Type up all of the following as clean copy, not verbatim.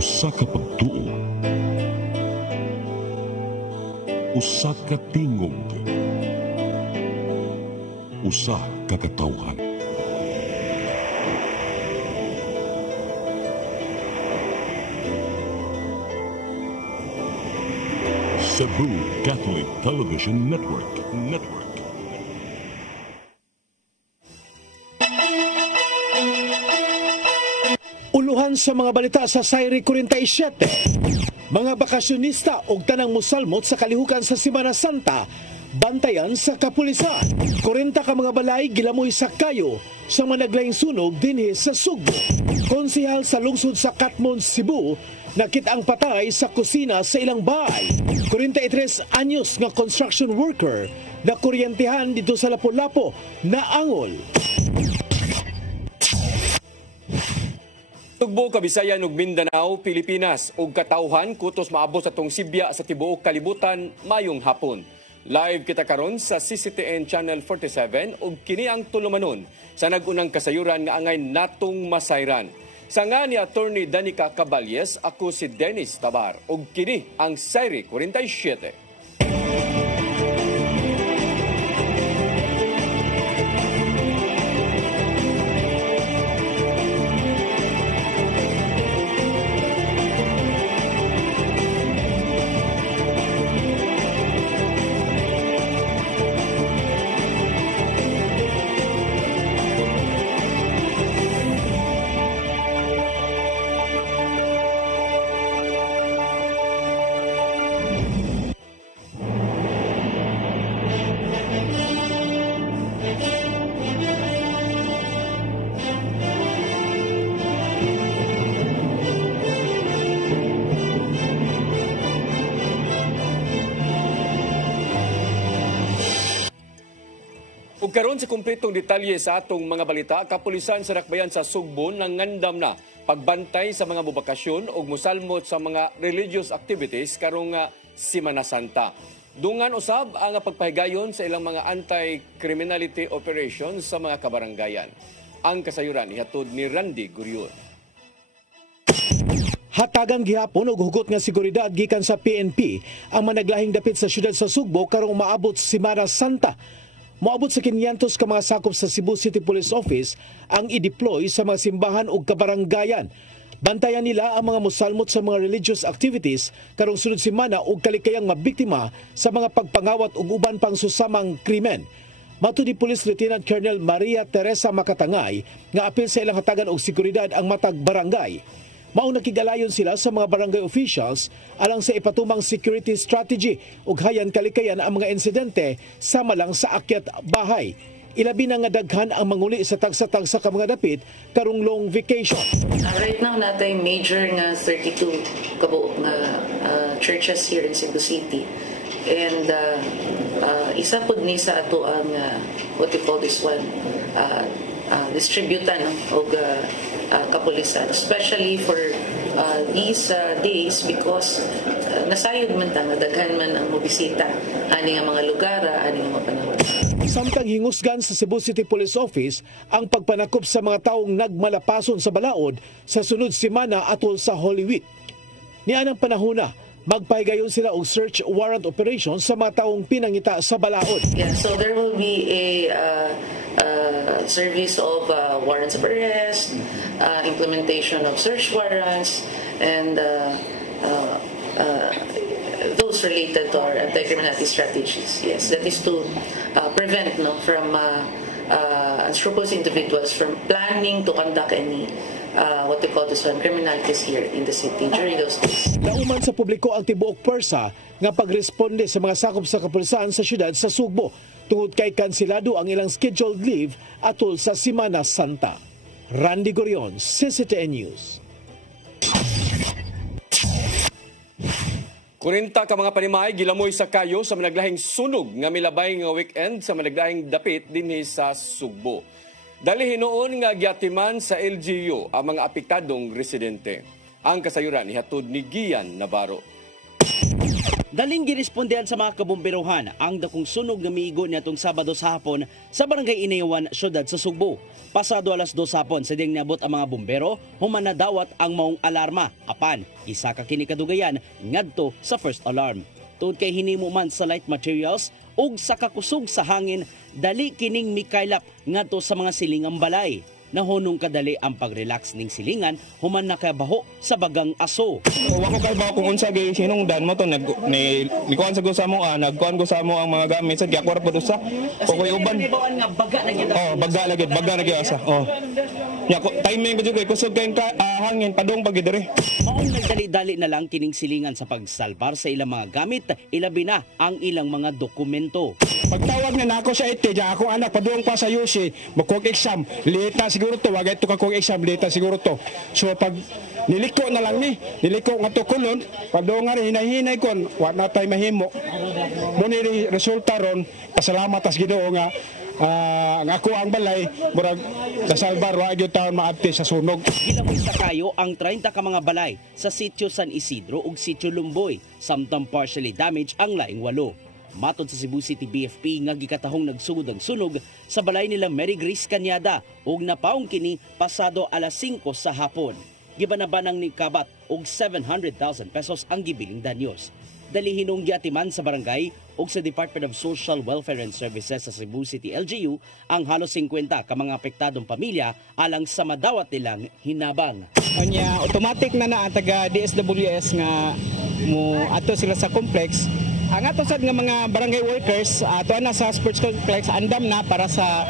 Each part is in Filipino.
Usa ka pagtuo, usa ka tingog, usa ka katawhan. Cebu Catholic Television Network. Uluhan sa mga balita sa Sayri 47. Mga bakasyonista og tanang musalmot sa kalihukan sa Semana Santa, bantayan sa kapulisan. 40 ka mga balay gilamoy sa kayo sa managlaing sunog dinhi sa Sugbo. Konsehal sa lungsod sa Katmon, Cebu, nakit-ang patay sa kusina sa ilang bahay. 43 anyos nga construction worker na kuryentehan dito sa Lapu-Lapu na angol. Sugbo, Kabisayan ug Mindanao, Pilipinas ug katawhan kutos maabot sa tong Sibya sa tibuok kalibutan mayong hapon. Live kita karon sa CCTN Channel 47 ug kini ang tulumanon sa nagunang kasayuran nga angay natong masayran. Sa nga ni Attorney Danica Caballes, ako si Dennis Tabar ug kini ang Sayri 47. Ug karon sa kumpletong detalye sa atong mga balita, kapulisan sa Dakbayan sa Sugbo nangandam na pagbantay sa mga bubakasyon ug musalmot sa mga religious activities karong Semana Santa. Dungan usab ang pagpahigayon sa ilang mga anti-criminality operations sa mga kabaranggayan. Ang kasayuran ihatod ni Randy Gurion. Hatagan gihapon og hugot nga seguridad gikan sa PNP ang managlahing dapit sa syudad sa Sugbo karong maabot Semana Santa. Moabot sa 500 ka mga sakop sa Cebu City Police Office ang i-deploy sa mga simbahan ug kabaranggayan. Bantayan nila ang mga musalmot sa mga religious activities karong sunod semana ug kalikayang mabiktima sa mga pagpangawat ug uban pang susamang krimen. Matud ni Police Lieutenant Colonel Maria Teresa Makatangay nga apil sa ilang hatagan og seguridad ang matag barangay. Mao nakigalayon sila sa mga barangay officials alang sa ipatumang security strategy ug hayan kalikayan ang mga insidente sama lang sa akyat bahay. Ilabi na nga daghan ang manguli sa tagsa-tagsa ka mga dapit karong long vacation. Right now natay major nga 32 kabuok nga churches here in Cebu City. And isa pud ni sa ato ang what you call this one distributan og kapulisan, especially for these days because nasayod man ta nga daghan man ang mobisita ani nga mga lugar ani nga mga panahon. Samtang hingusgan sa Cebu City Police Office ang pagpanakop sa mga taong nagmalapason sa balaod sa sunod semana atol sa Holy Week. Nianang panahona, magpahigayon sila og search warrant operation sa mga taong pinangita sa balaod. Yeah, so there will be a service of warrants of arrest, implementation of search warrants, and those related to our anti-criminality strategies. Yes, that is to prevent from unscrupulous individuals from planning to conduct any what we call this one, criminalities here in the city during those days. Nauman sa publiko ang tibuok pwersa nga pagresponde sa mga sakop sa kapulisan sa syudad sa Sugbo tungod kay kansilado ang ilang scheduled leave atol sa Semana Santa. Randy Gurion, CCTN News. 40 ka mga panimay gilamoy sa kayo sa managlahing sunog nga milabay nga weekend sa managlahing dapit dinhi sa Sugbo. Dali hinuon nga giatiman sa LGU ang mga apektadong residente. Ang kasayuran ihatod ni Gian Navarro. Daling girespondehan sa mga kabomberohan ang dakong sunog nga miigo niadtong Sabado sa hapon sa Barangay Inayawan, syudad sa Sugbo. Pasado alas 2 hapon sa ding niabot ang mga bumbero, human na dawat ang maong alarma. Apan, isa ka kini kadugayan ngadto sa first alarm. Tungod kay hinimo man sa light materials ug sa kakusog sa hangin, dali kining mikaylap ngadto sa mga silingang balay. Nahunong kadali ang pag-relax ning silingan human nakabaho sa bagang aso. Wa ko kay ba kung unsa gay sinungdan mo to nikuan sa gusa mo nagkuan ko sa mo ang mga gamit sa gyakor pud usa. O koy uban. Nga baga na gyud. Baga lagi asa. Nya ko timing ko jud kusog kay hangin padong pag diri. Maong nagdali-dali na lang kining silingan sa pagsalbar sa ilang mga gamit, ilabi na ang ilang mga dokumento. Pagtawag na nako sa ite, diya ako anak padung pa sa UC, magkog exam, lita siguro to, wagay to kakog exam, lita siguro to. So pag niliko na lang niliko nga to kulon, padung nga rin hinahinay kon, wa na tay mahimo. Muni resulta ron, pasalamat as Ginoo nga ang ako ang balay murag nasalbar wa gyud taon maabti sa sunog. Gilamon sa kayo ang 30 ka mga balay sa sitio San Isidro ug sitio Lumboy, samtang partially damaged ang laing 8. Matod sa Cebu City BFP nga gikatahong nagsugod ang sunog sa balay nila Mary Grace Cañada ug napaong kini pasado alas 5 sa hapon. Gibanabanang ni kabat og 700,000 pesos ang gibiling danyos. Dali hinong giatiman sa barangay ug sa Department of Social Welfare and Services sa Cebu City LGU ang halos 50 ka mga apektadong pamilya alang sa madawat nilang hinabang. Kanya automatic na ang taga DSWS nga mo ato sila sa complex. Ang ato sad nga mga barangay workers ato na sa sports complex andam na para sa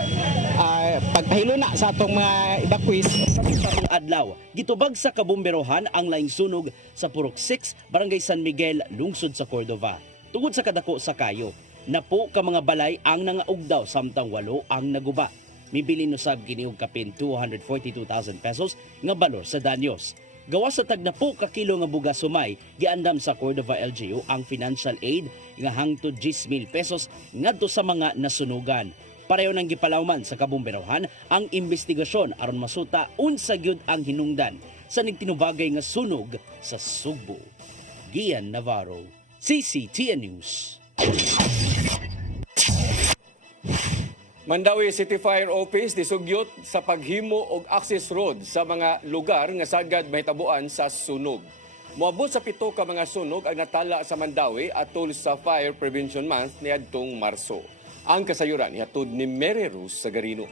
pagpahilo na sa atong mga evacuees. Sa adlaw, gitubag sa kabumberohan ang laing sunog sa Purok 6, Barangay San Miguel, lungsod sa Cordova. Tungod sa kadako sa kayo, napo ka mga balay ang nangaugdaw samtang 8 ang naguba. Mibilin usab kini og kapin 242,000 pesos nga balor sa danyos. Gawas sa tag na po ka kilo nga bugas sumay, giandam sa Cordova LGU ang financial aid nga hangtod 10,000 pesos ngadto sa mga nasunugan. Pareho nang gipalawman sa kabumberohan ang investigasyon aron masuta unsa gyud ang hinungdan sa nagtinubagay nga sunog sa Sugbo. Gian Navarro, CCTN News. Mandawi City Fire Office disugyot sa paghimo og access road sa mga lugar nga sagad mahitabuan sa sunog. Moabot sa 7 ka mga sunog ang natala sa Mandawi atol sa Fire Prevention Month niadtong Marso. Ang kasayuran ihatod ni Mary Rose Sagarino.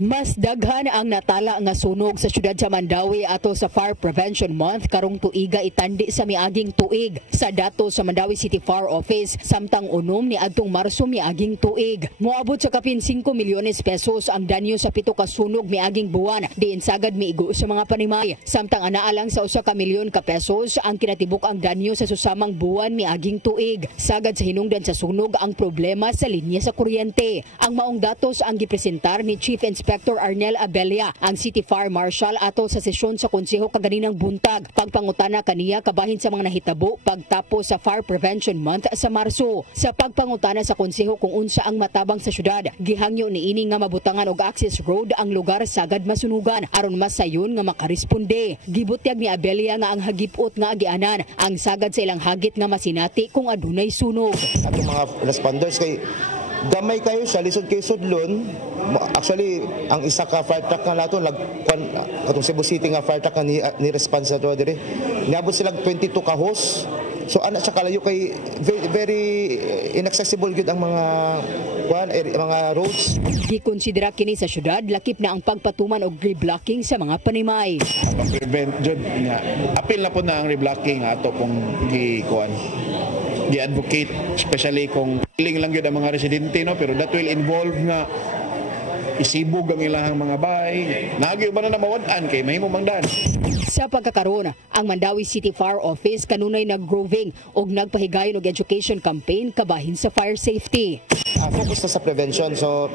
Mas daghan ang natala nga sunog sa syudad sa Mandawi ato sa Fire Prevention Month karong tuiga itandi sa miaging tuig. Sa datos sa Mandawi City Fire Office, samtang unom ni adtong Marso miaging tuig. Moabot sa kapin 5 milyones pesos ang danyo sa 7 ka sunog miaging buwan. Diin sagad miigo sa mga panimay. Samtang anaalang sa 1 ka milyon ka pesos ang kinatibuk ang danyo sa susamang buwan miaging tuig. Sagad sa hinungdan sa sunog ang problema sa linya sa kuryente. Ang maong datos ang gipresentar ni Chief Inspector Arnel Abella, ang City Fire Marshal ato sa sesyon sa konseho kaganinang buntag. Pagpangutana kaniya kabahin sa mga nahitabo pagtapos sa Fire Prevention Month sa Marso. Sa pagpangutana sa konseho kung unsa ang matabang sa syudad, gihangyo niini nga mabutangan og access road ang lugar sagad masunugan aron masayon nga makaresponde. Gibutyag ni Abella nga ang hagipot nga agianan ang sagad sa ilang hagit nga masinati kung adunay sunog. Atong mga responders kay gamay kayo sa lisod kay sudlon. Actually ang isa ka fire truck nga nato katong Cebu City nga fire truck ni response ato dire niabot sila 22 ka hose. So ana sa kalayo kay very inaccessible gyud ang mga roads. Gikonsidera kini sa syudad lakip na ang pagpatuman og reblocking sa mga panimay. Prevent jud nga apil na po na ang reblocking ato kung gi-advocate, especially kung iling lang yun ang mga residente, no? Pero that will involve na isibog ang ilang mga bahay. Nagyo ba na mawadaan kay mahimo mangdan. Sa pagkakaroon, ang Mandawi City Fire Office kanunay nag-groving o nagpahigayon og education campaign kabahin sa fire safety. Focus na sa prevention. So,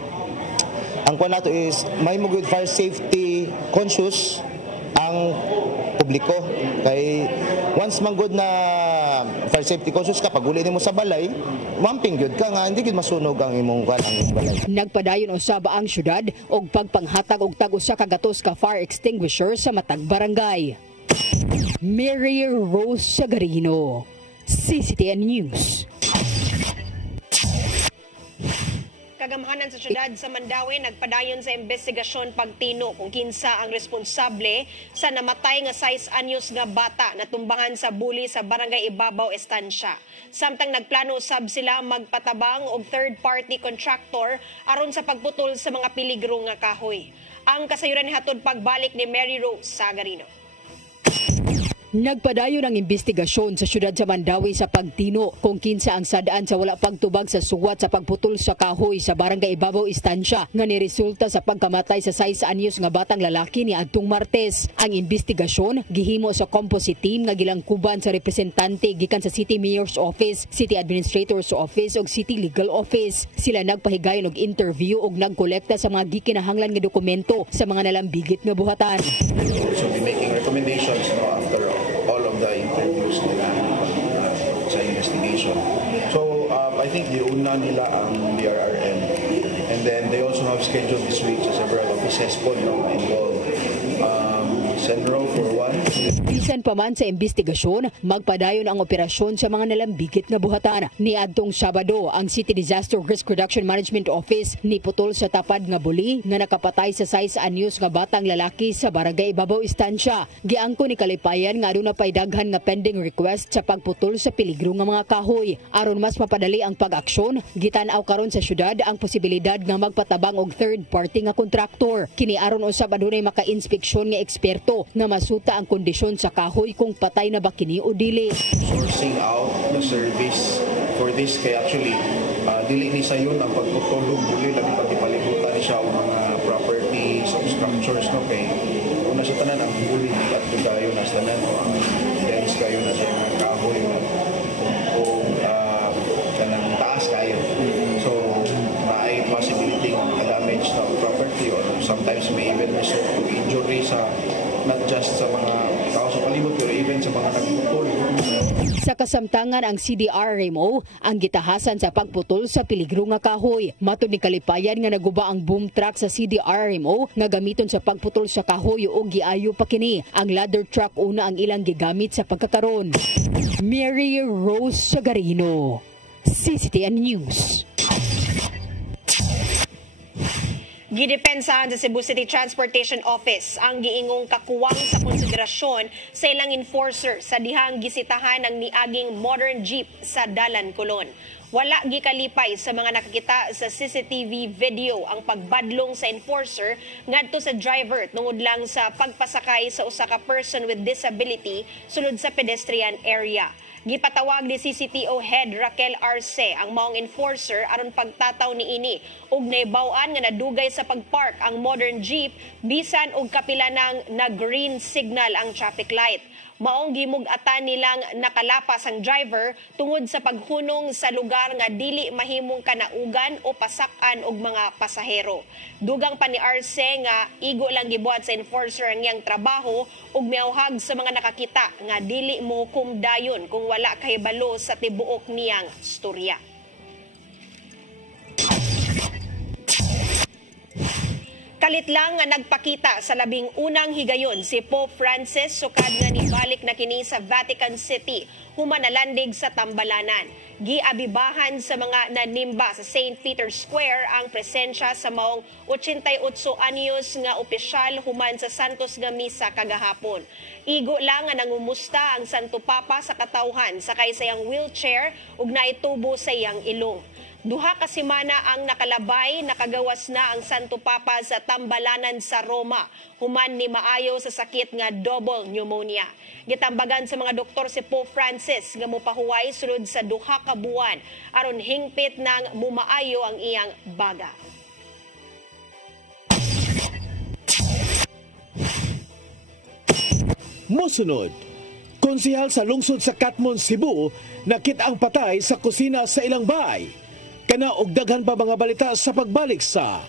ang kuha nato is mahimo good fire safety conscious ang publiko. Kay once man good na fire safety conscious ka, pag uli nimo sa balay, mamping gyud ka nga hindi gyud masunog ang imong balay. Nagpadayon usab ang syudad og pagpanghatag og tag-usa ka gatos ka fire extinguisher sa matag barangay. Mary Rose Sagarino, CCTN News. kagamhanan sa syudad sa Mandawi nagpadayon sa investigasyon pagtino kung kinsa ang responsable sa namatay nga 6 anyos nga bata na tumbahan sa buli sa Barangay Ibabaw Estancia. Samtang nagplano usab sila magpatabang og third-party contractor aron sa pagputol sa mga peligro nga kahoy. Ang kasayuran ni hatod pagbalik ni Mary Rose Sagarino. Nagpadayon ang investigasyon sa syudad sa Mandawi sa pagtino kung kinsa ang sadaan sa wala pagtubag sa suwat sa pagputol sa kahoy sa Barangay Ibabaw Estancia nga niresulta sa pagkamatay sa 6 anyos nga batang lalaki ni adtong Martes. Ang investigasyon gihimo sa composite team nga gilangkuban sa representante gikan sa City Mayor's Office, City Administrator's Office ug City Legal Office. Sila nagpahigayon og interview ug nagkolekta sa mga gikinahanglan nga dokumento sa mga nalambigit nga buhatan. So be making recommendations after all of the interviews nila sa investigation. So I think una nila ang DRRM, and then they also have scheduled this week sa several offices po involved. Senro for one. Bisan pa man sa investigasyon, magpadayon ang operasyon sa mga nalambigit nga buhatan. Niadtong Sabado, ang City Disaster Risk Reduction Management Office niputol sa tapad nga buli nga nakapatay sa 6 anyos nga batang lalaki sa Barangay Ibabaw Estancia. Giangko ni Kalipayan nga aduna pay daghan nga pending request sa pagputol sa peligro nga mga kahoy. Aron mas mapadali ang pag-aksyon, gitan-aw karon sa syudad ang posibilidad nga magpatabang og third party nga kontraktor. Kini aron usab adunay maka-inspeksyon nga eksperto nga masuta ang kondisyon sa kahoy kung patay na ba kini o dili. Sourcing out the service for this kay actually dili ni sayon ang pagtutulog buli labi pag ipalibutan ni siya ang mga properties o structures no kay una sa tanan ang buli at kayo na sa tanan o ang dense kayo na sa mga kahoy o kanang taas kayo. So may possibility ng damage na property or sometimes may even result to injury sa not just sa mga tao sa palibot pero even sa mga nagputol. Sa kasamtangan ang CDRMO ang gitahasan sa pagputol sa peligro nga kahoy. Matud ni Kalipayan nga naguba ang boom truck sa CDRMO nga gamiton sa pagputol sa kahoy o giayo pa kini. Ang ladder truck una ang ilang gigamit sa pagkakaron. Mary Rose Sagarino, CCTN News. Gidepensahan sa Cebu City Transportation Office ang giingong kakuwang sa konsiderasyon sa ilang enforcer sa dihang gisitahan ng niaging modern jeep sa Dalan, Colon. Wala gikalipay sa mga nakakita sa CCTV video ang pagbadlong sa enforcer ngadto sa driver tungod lang sa pagpasakay sa usa ka person with disability sulod sa pedestrian area. Gipatawag ni CCTO Head Raquel Arce ang maong enforcer aron pagtataw niini ug naibaw-an nga nadugay sa pagpark ang modern jeep bisan og kapila nang na-green signal ang traffic light. Maong gimug-atan nilang nakalapas ang driver tungod sa paghunong sa lugar nga dili mahimong kanaugan o pasak-an og mga pasahero. Dugang pa ni Arce nga igo lang gibuhat sa enforcer ang iyang trabaho ug miauhag sa mga nakakita nga dili mohukom dayon kung wala kahibalo sa tibuok niyang storya. Kalit lang nga nagpakita sa labing unang higayon si Pope Francis sukad nga nibalik na kini sa Vatican City human nalandig sa Tambalanan. Giabibahan sa mga nanimba sa St. Peter's Square ang presensya sa maong 88 anyos nga opisyal human sa Santos nga Misa kagahapon. Igo lang nga nangumusta ang Santo Papa sa katawhan sakay sa iyang wheelchair ug naitubo sa iyang ilong. Duha ka semana ang nakalabay, nakagawas na ang Santo Papa sa Tambalanan sa Roma, human ni maayo sa sakit nga double pneumonia. Gitambagan sa mga doktor si Pope Francis nga mopahuway sulod sa duha ka buwan aron hingpit nang mumaayo ang iyang baga. Mosunod, konsehal sa lungsod sa Katmon, Cebu, nakit ang patay sa kusina sa ilang bahay. Kana og daghan pa mga balita sa pagbalik sa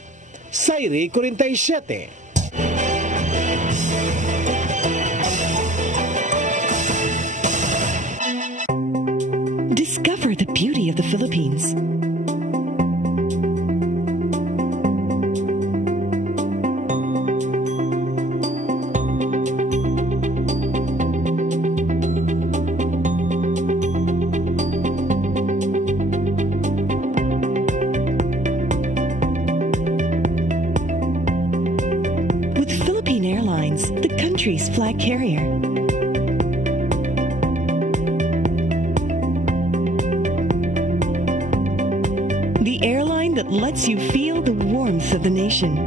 Sayri 47. Discover the beauty of the Philippines. flag carrier. The airline that lets you feel the warmth of the nation.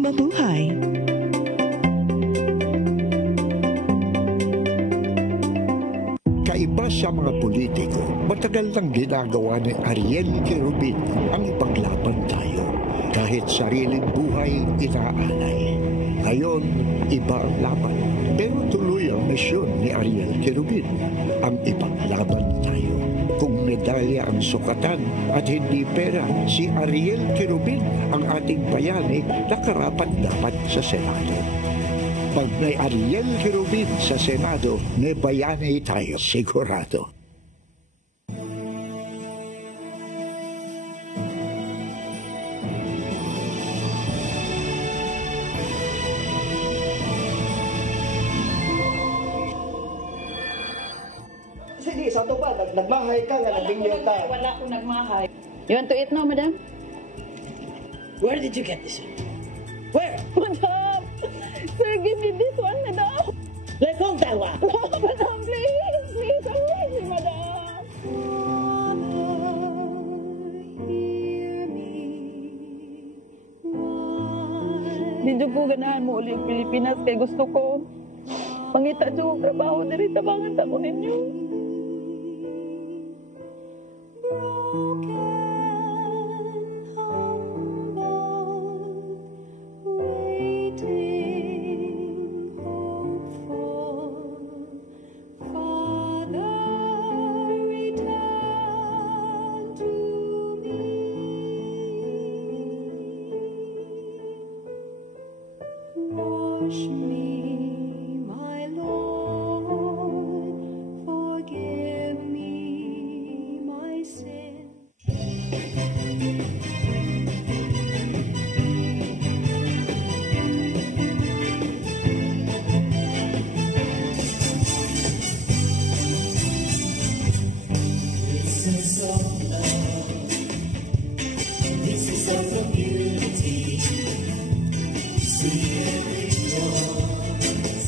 Mabuhay! Kaiba sa mga politiko, matagal nang ginagawa ni Ariel Querubin ang ipaglaban tayo. Kahit sariling buhay inaalay. Ngayon, iba ang laban. Pero tuloy ang misyon ni Ariel Querubin, ang ipaglaban tayo. Kung medalya ang sukatan at hindi pera, si Ariel Querubin ang ating bayani na karapat-dapat sa Senado. Pag may Ariel Querubin sa Senado, may bayani tayo sigurado. Sige, sa to pa, nagmahay ka nga, nagbingyo ka. Wala akong nagmahay. You want to eat now, madam? Where did you get this? Where? Madam! Sir, give me this one, madam. Let go, Tawa. No, madam, please. Please, I'm lazy, madam. Medyo ko ganahan mo uli ang Pilipinas kay gusto ko mangita siya kong trabaho na rin tabangan tamo ninyo. Wash me, my Lord, forgive me my sin. This is of love, this is of community. See every rejoice.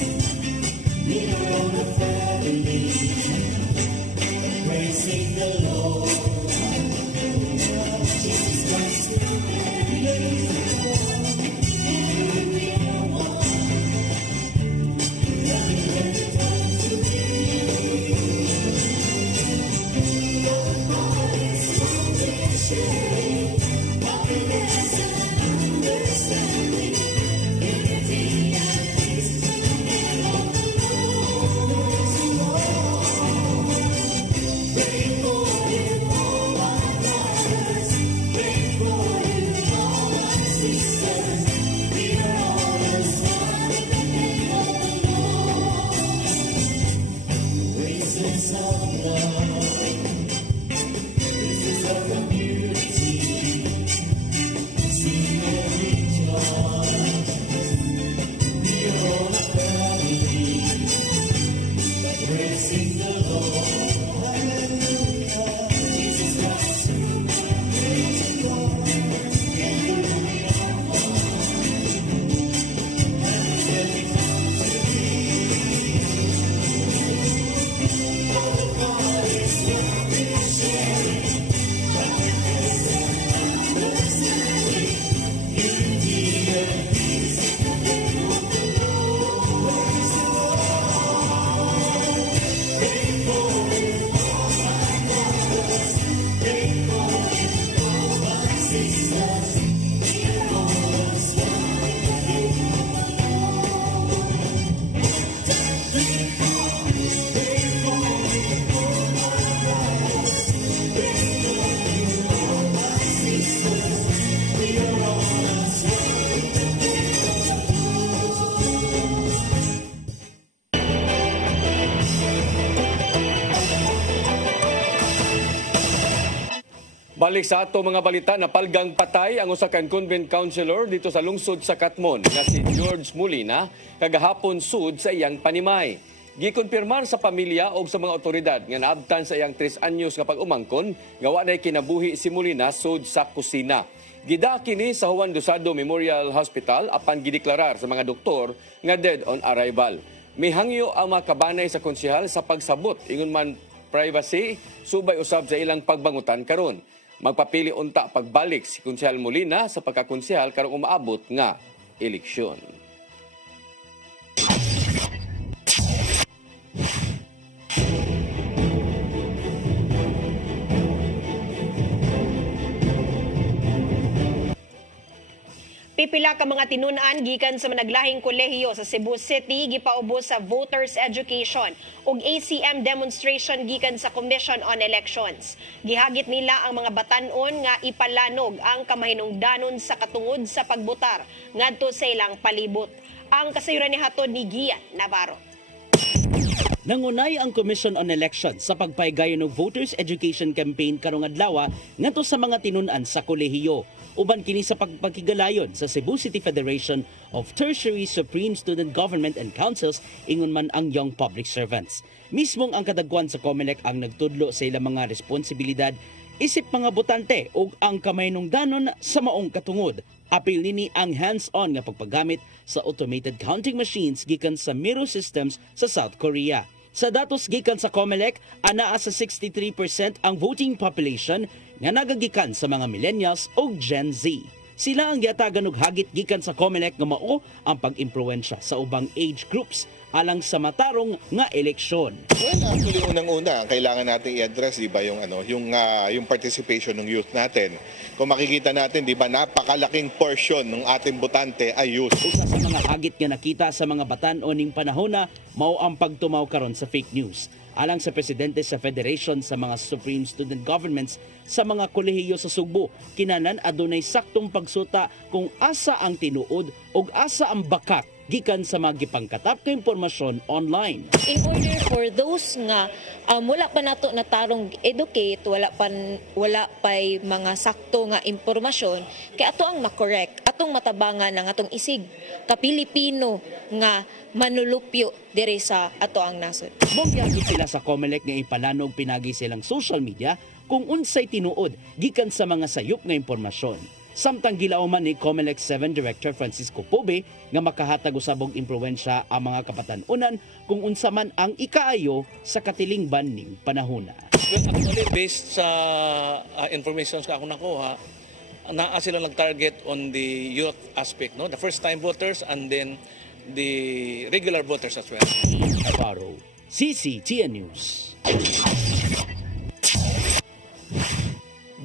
We are all a family, praising the Lord. Jesus Christ is and we are one. Loving every time to be. Your heart is full of sharing, happiness and understanding. Balik sa ato mga balita, napalgang patay ang usa ka incumbent councilor dito sa lungsod sa Katmon nga si George Molina kagahapon sud sa iyang panimay. Gikonfirmar sa pamilya o sa mga otoridad nga naabtan sa iyang 3 anyos nga pag-umangkon nga wa nay kinabuhi si Molina sud sa kusina. Gida kini sa Juan Dosado Memorial Hospital apan gideklarar sa mga doktor nga dead on arrival. May hangyo ang mga kabanay sa konsehal sa pagsabot ingon man privacy subay usab sa ilang pagbangutan karon. Magpapili unta pagbalik si Konsehal Molina sa pagkakonsehal karong umaabot nga eleksyon. Pipila ka mga tinunan gikan sa managlahing kolehiyo sa Cebu City gipaubos sa voters education ug ACM demonstration gikan sa Commission on Elections. Gihagit nila ang mga batan-on nga ipalanog ang kamahinungdanon sa katungod sa pagbotar ngadto sa ilang palibot. Ang kasayuran ni hatod ni Gian Navarro. Nangunay ang Commission on Elections sa pagpaygayon ng Voters Education Campaign karong adlaw ngadto sa mga tinunan sa kolehiyo. Uban kini sa pagpakigalayon sa Cebu City Federation of Tertiary Supreme Student Government and Councils ingon man ang Young Public Servants. Mismong ang kadagwan sa COMELEC ang nagtudlo sa ilang mga responsibilidad isip mga botante ug ang kamahinungdanon sa maong katungod. Apil nini ang hands-on nga pagpagamit sa automated counting machines gikan sa Miro systems sa South Korea. Sa datos gikan sa COMELEC, anaa sa 63% ang voting population nga nagagikan sa mga millennials o Gen Z. Sila ang giatagan og hagit gikan sa COMELEC nga mao ang pag-impluwensya sa ubang age groups alang sa matarong nga eleksyon. Well, actually unang-una kailangan nating i-address di ba yung participation ng youth natin. Kung makikita natin di ba napakalaking portion ng ating botante ay youth. Usa sa mga hagit nga nakita sa mga batan-o ning panahona mao ang pagtumaw karon sa fake news. Alang sa presidente sa Federation sa mga Supreme Student Governments sa mga kolehiyo sa Sugbo, kinanan adunay saktong pagsuta kung asa ang tinuod ug asa ang bakak gikan sa mga gipangkatap ka impormasyon online. In order for those nga wala pa nato natarong educate, wala pay mga sakto nga impormasyon, kay ato ang makorek, atong matabangan ng atong isig ka Pilipino nga manulupyo dire sa ato ang nasod. Mongyagit sila sa COMELEC nga ipalanog pinagi silang social media kung unsay tinuod gikan sa mga sayop nga impormasyon. Samtang gilauman ni COMELEC 7 Director Francisco Pobe nga makahatag usabog impluwensya ang mga kapatan-unan kung unsa man ang ikaayo sa katilingban ning panahona. Well, actually, based sa information sa akong nakuha, naa sila nag-target on the youth aspect, no? The first-time voters and then the regular voters as well. Navarro, CCTN News.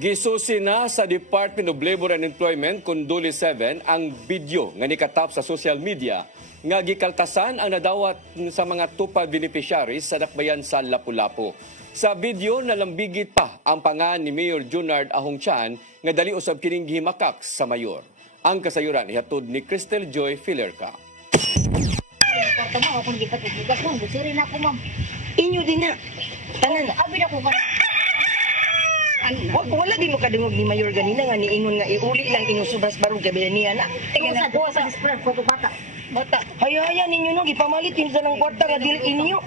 Gisusi na sa Department of Labor and Employment Kunduli 7 ang video nga nikatap sa social media nga gikaltasan ang nadawat sa mga tupad beneficiaries sa dakbayan sa Lapu-Lapu. Sa video nalambigit pa ang pangan ni Mayor Junard Ahongchan nga dali usab kining gihimakak sa mayor. Ang kasayuran ihatod ni Cristel Joy Filerca. Inyo din na. Tanan. Abi na ko wala di mo kadungog ni Mayor ganina nga niingon nga iuli lang inyong subras barong gabi niya na. Kuha sa spray photo bata. Hayaya ninyo no gipamalit sa ng kwarta nga dili inyo.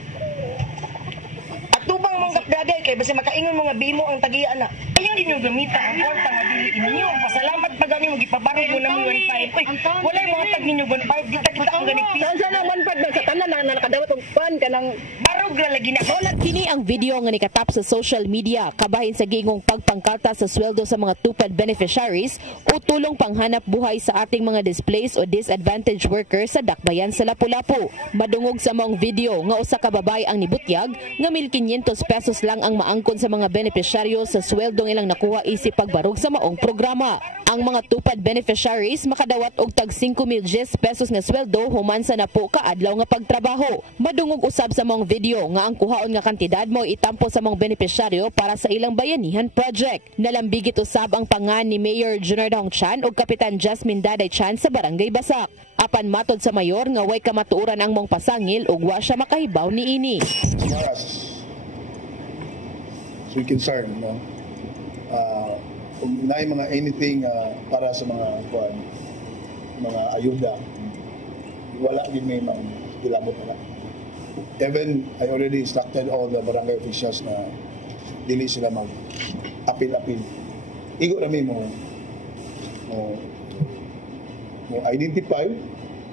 At tubang mong kapdaday kay basta makaingon mo nga bimo ang tagiya na. Ayaw din yung gamita ang kwarta nga dili inyo. Pasalamat pa gani mo gipabarog mo na mo 1.5. Wala yung mga tag ninyo 1.5 kita ang ganig piso. Saan na 1.5 sa tanan na nakadawat og pan kanang barog ra lagi na. Kini ang video nga nikatap sa social media kabahin sa gingong pagpangkalta sa sweldo sa mga tupad beneficiaries o tulong panghanap buhay sa ating mga displaced o disadvantaged workers sa dakbayan sa Lapu-Lapu. Madungog sa mong video nga usa ka babae ang nibutyag nga 1,500 pesos lang ang maangkon sa mga beneficiaryo sa sweldong ilang nakuha isip pagbarog sa maong programa. Ang mga tupad beneficiaries makadawat og tag 5,000 pesos nga sweldo human sa napo ka adlaw nga pagtrabaho. Madungog usab sa mong video nga ang kuhaon nga kantidad mo itampo sa mga beneficiaryo para sa ilang bayanihan project. Nalambigit usab ang pangan ni Mayor Junard Ahongchan ug Kapitan Jasmine Daday Chan sa Barangay Basak. Apan matod sa mayor nga way kamatuoran ang mong pasangil ug wa siya makahibaw niini. So concern, no? Kung inay mga anything para sa mga ayuda, wala din may mga kilabot na. Even I already instructed all the barangay officials na dili sila mag-apil-apil. Igo na mo identify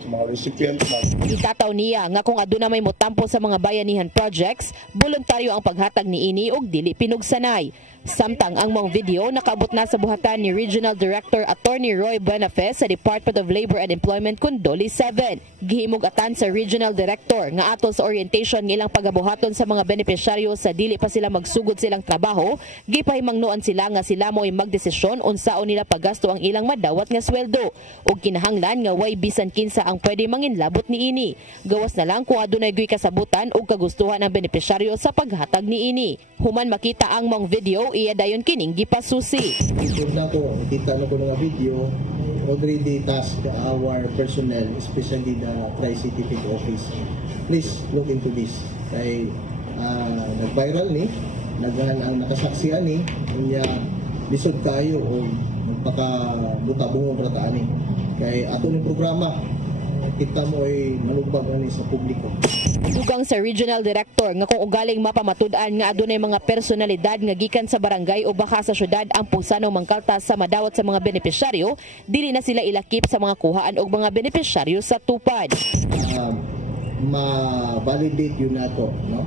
sa mga recipient na Itataw niya nga kung aduna may motampo sa mga bayanihan projects, voluntaryo ang paghatag ni ini og dili pinugsanay. Samtang ang mga video nakaabot na sa buhatan ni Regional Director Attorney Roy Buenafe sa Department of Labor and Employment Kundoli 7. Gihimog atan sa Regional Director nga atol sa orientation ng ilang pagabuhaton sa mga benepisyaryo sa dili pa sila magsugod silang trabaho, gipahimangnuan sila nga sila mo'y magdesisyon unsaon nila paggasto ang ilang madawat nga sweldo ug kinahanglan nga way bisan kinsa ang pwede manginlabot ni ini. Gawas na lang kung adunay gyoy kasabutan ug kagustuhan ang benepisyaryo sa paghatag ni ini. Human makita ang mga video, iya dayon kining gipasusi. Ito na ko, kita na ko ng video, already tasked our personnel, especially the Tri-City Field Office. Please look into this. Kay nag-viral ni, naghan ang nakasaksihan ni, kanya lisod kayo o magpakabutabungong rataan ni. Kay ato ng programa, kita mo ay malugbag ani sa publiko. Dugang sa Regional Director nga kung ugaling mapamatud-an nga adunay mga personalidad nga gikan sa barangay o baka sa syudad ang pusanong mangkaltas sa madawat sa mga benepisyaryo, dili na sila ilakip sa mga kuhaan og mga benepisyaryo sa tupad. Ma-validate yun nato, no?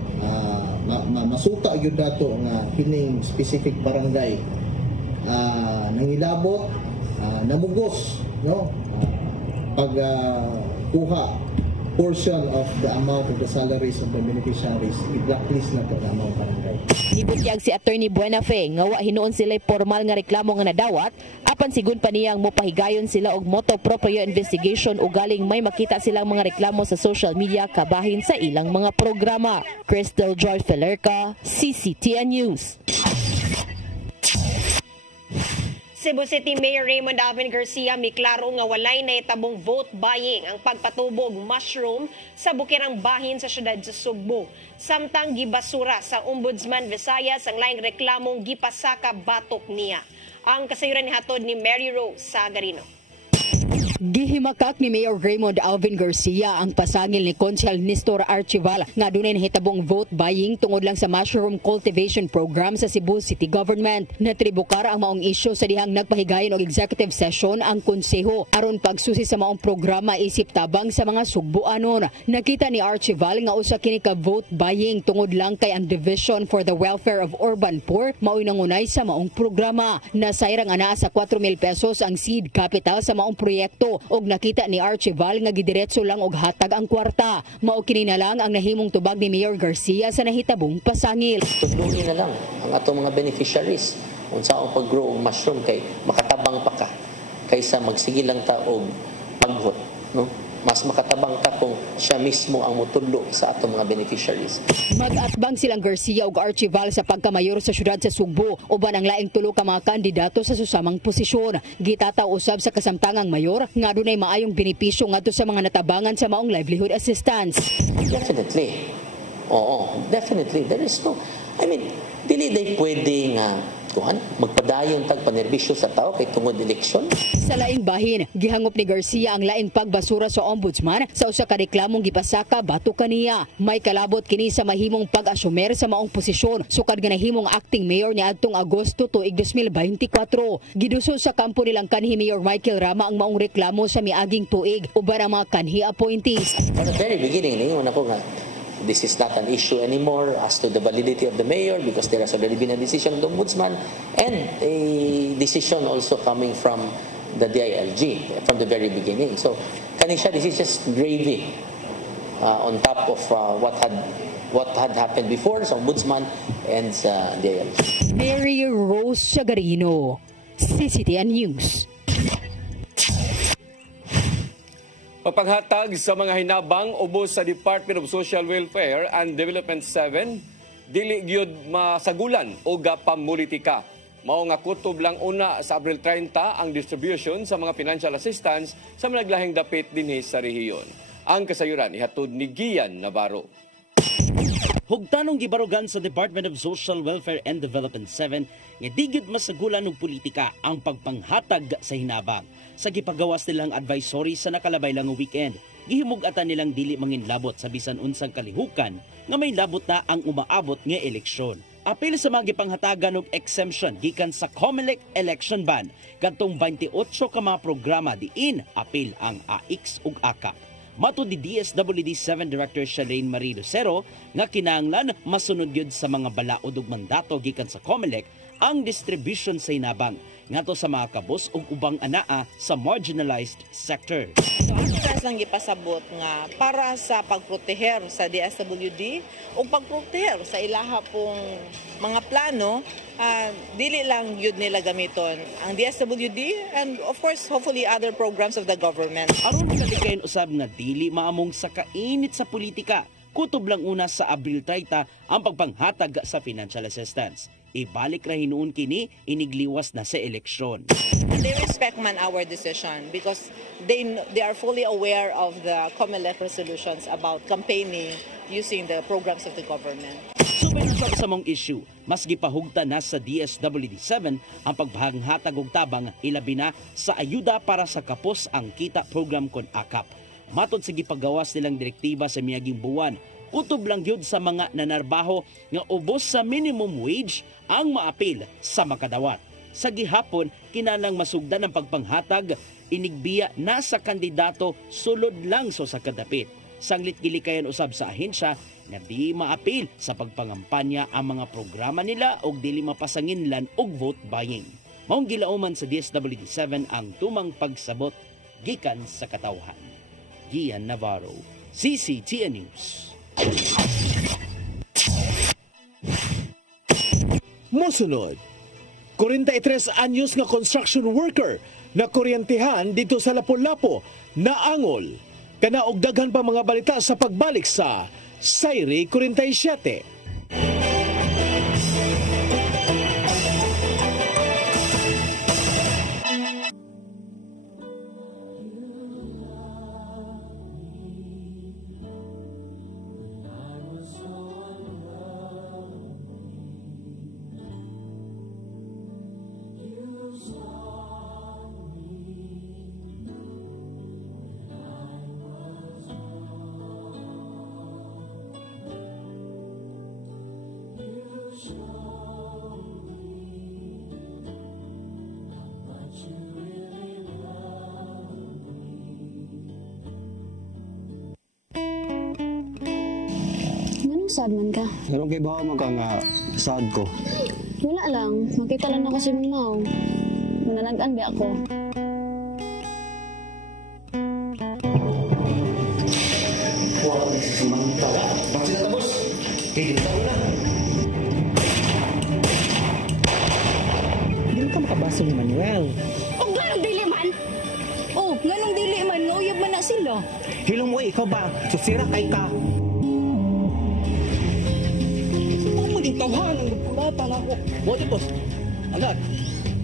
Masuta yun nato nga kining specific barangay nangilabot, namugos, no? Pagkuha portion of the amount of the salaries of the beneficiaries, i-blacklist na po na mga barangay. Nibutyag si Attorney Buenafe nga wa hinuon sila'y formal nga reklamo nga nadawat, apan sigun pa niyang mopahigayon sila og moto proprio investigation o galing may makita silang mga reklamo sa social media kabahin sa ilang mga programa. Crystal Joy Felerca, CCTN News. Cebu City Mayor Raymond Alvin Garcia miklaro nga walay nahitabong vote buying ang pagpatubog mushroom sa bukirang bahin sa syudad sa Sugbo. Samtang gibasura sa Ombudsman Visayas ang laing reklamong gipasaka batok niya. Ang kasayuran ni hatod ni Mary Rose Sagarino. Gihimakak ni Mayor Raymond Alvin Garcia ang pasangil ni Konsehal Nestor Archival nga dunay nahitabong vote buying tungod lang sa mushroom cultivation program sa Cebu City Government. Natribukar ang maong isyu sa dihang nagpahigayon og executive session ang konseho aron pagsusi sa maong programa isip tabang sa mga Sugboanon. Nakita ni Archival nga usa kini ka vote buying tungod lang kay ang Division for the Welfare of Urban Poor mao'y nangunay sa maong programa. Nasayrang anaa sa 4,000 pesos ang seed capital sa maong proyekto og nakita ni Archival nga gidiretso lang og hatag ang kwarta. Mao kini na lang ang nahimong tubag ni Mayor Garcia sa nahitabong pasangil. Tudlungin na lang ang atong mga beneficiaries unsa ang pag-grow og mushroom kay makatabang pa ka kaysa magsige lang ta og paghot, no? Mas makatabang ka kung siya mismo ang mutudlo sa atong mga beneficiaries. Mag-atbang silang Garcia ug Archival sa pagkamayor sa syudad sa Sugbo uban ang laing tulo ka mga kandidato sa susamang posisyon. Gitataw usab sa kasamtangang mayor nga dunay maayong benepisyo ngadto sa mga natabangan sa maong livelihood assistance. Definitely. Oo, definitely. There is no, dili day pwede nga magpadayon tag panerbisyo sa tao kay tungod eleksyon. Sa laing bahin, gihangop ni Garcia ang laing pagbasura sa ombudsman sa usa ka reklamong gipasaka batok kaniya. May kalabot kini sa mahimong pag-asumer sa maong posisyon sukad nga nahimong acting mayor niadtong Agosto tuig 2024. Giduso sa kampo nilang kanhi Mayor Michael Rama ang maong reklamo sa miaging tuig uban ang mga kanhi appointees. From the very beginning, ningon ako nga this is not an issue anymore as to the validity of the mayor because there has already been a decision of the ombudsman and a decision also coming from the DILG from the very beginning. So, kanisha, this is just gravy on top of what had happened before sa ombudsman and sa DILG. Mary Rose Sagarino, CCTN News. Paghatag sa mga hinabang ubos sa Department of Social Welfare and Development 7, dili gyud masagulan o pamulitika. Mao nga kutob lang una sa Abril 30 ang distribution sa mga financial assistance sa mga naglahing dapit dinhi sa rehiyon. Ang kasayuran ihatod ni Gian Navarro. Hugtanong gibarugan sa Department of Social Welfare and Development 7 nga di gyud masagulan og politika ang pagpanghatag sa hinabang. Sa gipagawas nilang advisory sa nakalabay lang weekend, gihimug-atan nilang dili manginlabot sa bisan unsang kalihukan nga may labot na ang umaabot nga eleksyon. Apil sa mga gipanghatagan og exemption gikan sa COMELEC election ban kadtong 28 ka mga programa diin apil ang AIX ug AKAP. Matud di DSWD7 Director Shalane Marie Lucero nga kinahanglan masunod gyud sa mga balaod ug mandato gikan sa COMELEC ang distribution sa inabang ngadto sa mga kabus ug ubang anaa sa marginalized sector. Ang lang gipasabot nga para sa pagproteher sa DSWD o pagproteher sa ilaha pong mga plano, dili lang yun nila gamiton ang DSWD and of course hopefully other programs of the government. Aron kalikayan usab nga dili maamong sa kainit sa politika, kutob lang una sa Abril 30 ang pagpanghatag sa financial assistance. Ibalik ra hinuon kini inigliwas na sa eleksyon. They respect man our decision because they are fully aware of the COMELEC resolutions about campaigning using the programs of the government. Subay sa mong issue, mas gipahugta na sa DSWD7 ang pagbahanghatag og tabang ilabi na sa ayuda para sa kapos ang kita program kon AKAP. Matod sa gipagawas nilang direktiba sa miaging buwan, kutob lang yun sa mga nanarbaho nga ubos sa minimum wage ang maapil sa makadawat. Sa gihapon, kinalang masugdan ang pagpanghatag, inigbiya na sa kandidato sulod lang so sa kadapit. Sanglit gilikayan usab sa ahensya na di maapil sa pagpangampanya ang mga programa nila o dili mapasanginlan og vote buying. Maong gilauman sa DSWD7 ang tumang pagsabot gikan sa katawhan. Gian Navarro, CCTN News. Mosunod, 43 anyos nga construction worker na kuryentehan dito sa Lapu-Lapu na angol. Kanaog daghan pa mga balita sa pagbalik sa Sayri 47. Sad man ka? Anong kay bawa mo ka nga sad ko? Wala lang. Makita lang ako si Mao. Mananagan ba ako? Samantala. Bakit na tapos? Hihita mo na. Hindi ka makabasa ni Manuel. Oh, ganong dili man? Oh, ganong dili man. Nauyab man na sila. Hilong mo, ikaw ba? Susira kay ka. Tawhan ang pulatan ako. Bote boss. Agad.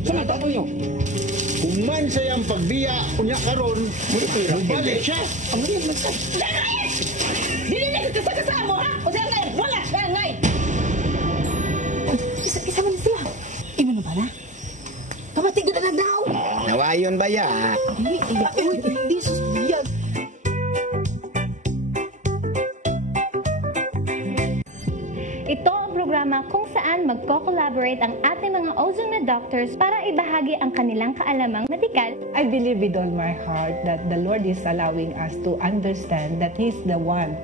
Sama tapo nyo. Kung man sayang pagbiya, kunya karon, mubalik siya. Ang mga magsay. Dili na kasama mo, ha? O siya ngay, wala siya ngay. Isa man sila. Imo na ba na? Kamatig na na daw. Nawayon ba ya? Hindi susbiyag. Ito ang programa kung saan magko-collaborate ang ating mga OzonMed doctors para ibahagi ang kanilang kaalamang medikal. I believe with all my heart that the Lord is allowing us to understand that He's the one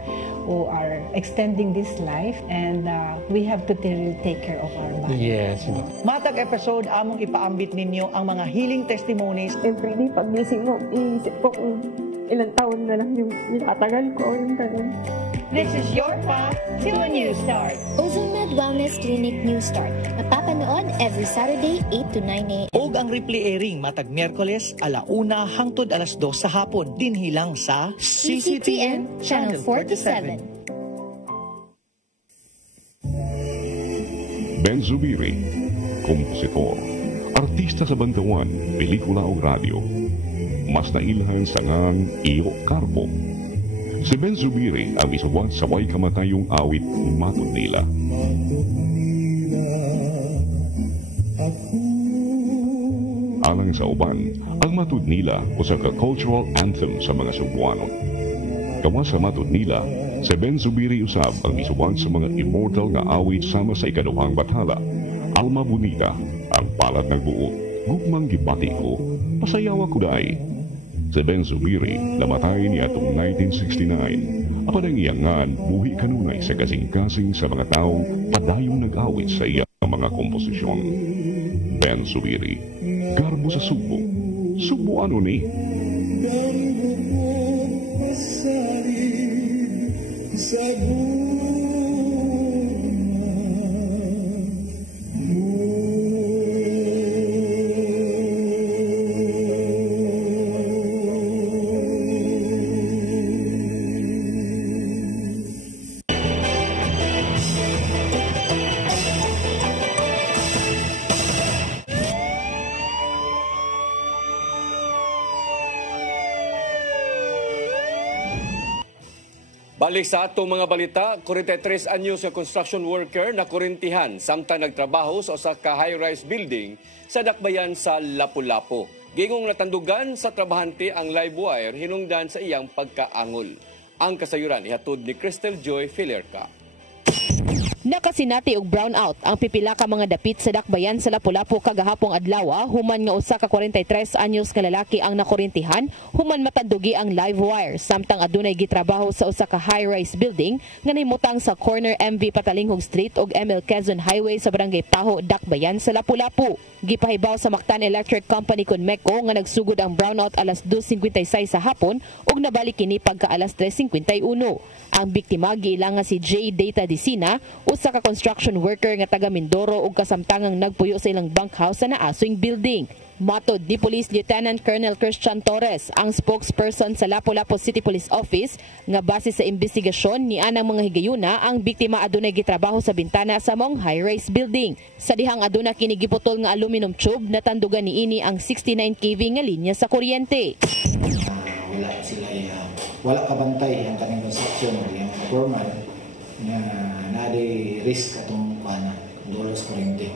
who are extending this life and we have to take care of our body. Yes. Matag episode, among ipaambit ninyo ang mga healing testimonies. Every day, pag-gising mo, iisip ko kung ilang taon na lang yung itatagal ko yung ganun. This is your path to a new start. OzonMed Wellness Clinic New Start. Mapapanood every Saturday, 8 to 9 a.m. Og ang replay airing matag Miyerkules, 1:00 hangtod 2:00 sa hapon, dinhi lang sa CCTN Channel 47. Ben Zubiri, kompositor, artista sa bantawan, pelikula o radyo. Mas nailhan sa ngang Iyo Carpo. Si Ben Zubiri ang isuwat sa way kamatayong awit Matud Nila. Alang sa uban, ang Matud Nila usa ka cultural anthem sa mga Cebuano. Kawa sa matod nila, si Ben Zubiri usab ang misuwag sa mga immortal nga awit sama sa ikaduhang bathala. Alma Bonita, ang palad ng buot, gugmang gibati ko, pasayawa ko dahi. Si Ben Zubiri namatay niya atong 1969. Apan ang iyangan, buhi kanunay sa kasing-kasing sa mga taong padayong nag-awit sa iyang mga komposisyon. Ben Zubiri, garbo sa Sugbo. Sugbo ano ni? Balik sa atong mga balita, 43 anyos nga construction worker na kurintihan samtang nagtrabaho sa usa ka high-rise building sa dakbayan sa Lapu-Lapu. Gingong natandugan sa trabahante ang live wire hinungdan sa iyang pagkaangol. Ang kasayuran ihatod ni Crystal Joy Filerca. Nakasinati og brownout ang pipila ka mga dapit sa dakbayan sa Lapu-Lapu kagahapong adlaw human nga usa ka 43 anyos nga lalaki ang nakurintihan human matandugi ang live wire samtang adunay gitrabaho sa usa ka high-rise building nga nahimutang sa corner MV Patalinghog Street ug ML Quezon Highway sa barangay Taho, Dakbayan sa Lapu-Lapu. Gipahibaw sa Mactan Electric Company kun MECO nga nagsugod ang brownout alas 2:56 sa hapon ug nabalik kini pagka alas 3:51. Ang biktima giilang nga si J. Data Dicina, usa ka construction worker nga taga Mindoro ug kasamtangang nagpuyo sa ilang bunkhouse sa naasoing building. Matod ni Police Lieutenant Colonel Christian Torres, ang spokesperson sa Lapu-Lapu City Police Office, nga base sa investigasyon ni anang mga higayuna, ang biktima adunay gitrabaho sa bintana sa mong high-rise building. Sa dihang aduna kini giputol nga aluminum tube, natandugan niini ang 69 kV nga linya sa kuryente. Wala kabantay ang kanyang construction o yung formal na nade risk atong dolos kuryente.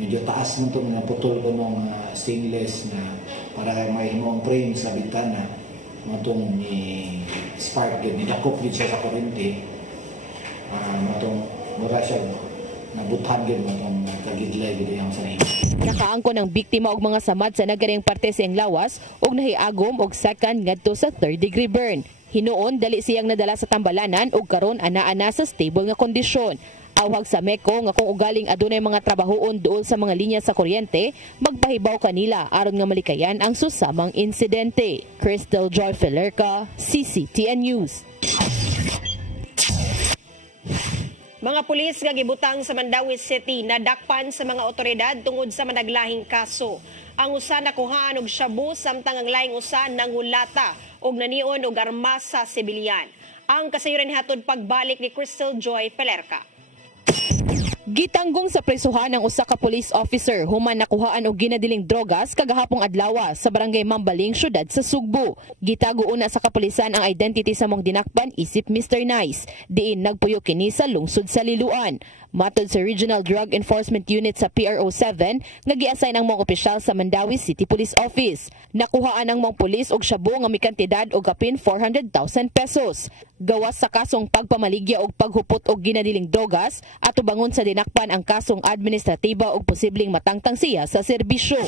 Medyo taas mo ito na putol ko ng stainless na para may himong frame sa bintana mo itong spark yun, nidakop yun siya sa kuryente mo itong mura siya nabuthan yun mo itong kagidlay yun yung sanay. Nakaangko ng biktima og mga samad sa nagaring parte sa iyang lawas ug nahiagom og second ngadto sa third-degree burn. Hinuon dali siyang nadala sa tambalanan ug karon ana-ana sa stable nga kondisyon. Awag sa MECO nga kung ugaling adunay mga trabahoon duol sa mga linya sa kuryente, magpahibaw kanila aron nga malikayan ang susamang insidente. Crystal Joy Filerca, CCTN News. Mga pulis nga gibutang sa Mandawi City nadakpan sa mga otoridad tungod sa managlahing kaso. Ang usa nakuhaan og shabu samtang ang laing usa nangulata og nanion og armas sa sibilyan. Ang kasayuran hatod pagbalik ni Crystal Joy Filerca. Gitanggong sa presuhan ng usa ka police officer human nakuhaan og ginadiling drogas kagahapong adlaw sa barangay Mambaling, syudad sa Sugbo. Gitago una sa kapulisan ang identity sa mong dinakpan isip Mr. Nice. Diin nagpuyo kini sa lungsod sa Liloan. Matod sa Regional Drug Enforcement Unit sa PRO7, nga gi-assign ang mga opisyal sa Mandawi City Police Office. Nakuhaan ang mga pulis og shabu nga may kantidad og kapin 400,000 pesos. Gawas sa kasong pagpamaligya og paghupot og ginadiling drogas at ubangon sa dinakpan ang kasong administratiba og posibleng matangtang siya sa serbisyo.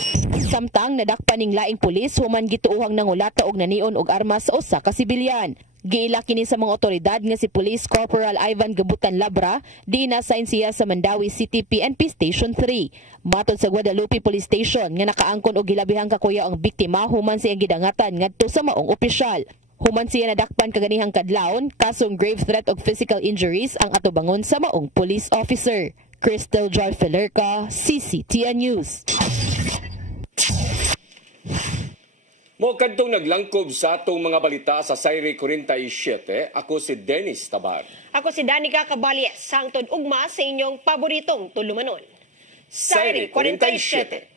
Samtang nadakpan ning laing pulis human gituohang nangulata og nanion og armas sa usa ka sibilyan. Giila kini sa mga otoridad nga si Police Corporal Ivan Gabutan Labra, di na-assign siya sa Mandawi City PNP Station 3. Matod sa Guadalupe Police Station nga nakaangkon og gilabihang kakuya ang biktima human siya gidangatan ngadto sa maong opisyal. Human siya nadakpan kaganihang kadlawon, kasong grave threat og physical injuries ang atubangon sa maong police officer. Crystal Joy Filerca, CCTN News. Mo kadtong naglangkob sa atong mga balita sa Sayre 47, ako si Dennis Tabar. Ako si Danica Caballes, sangtod ugma sa inyong paboritong tulumanon. Sayre 47.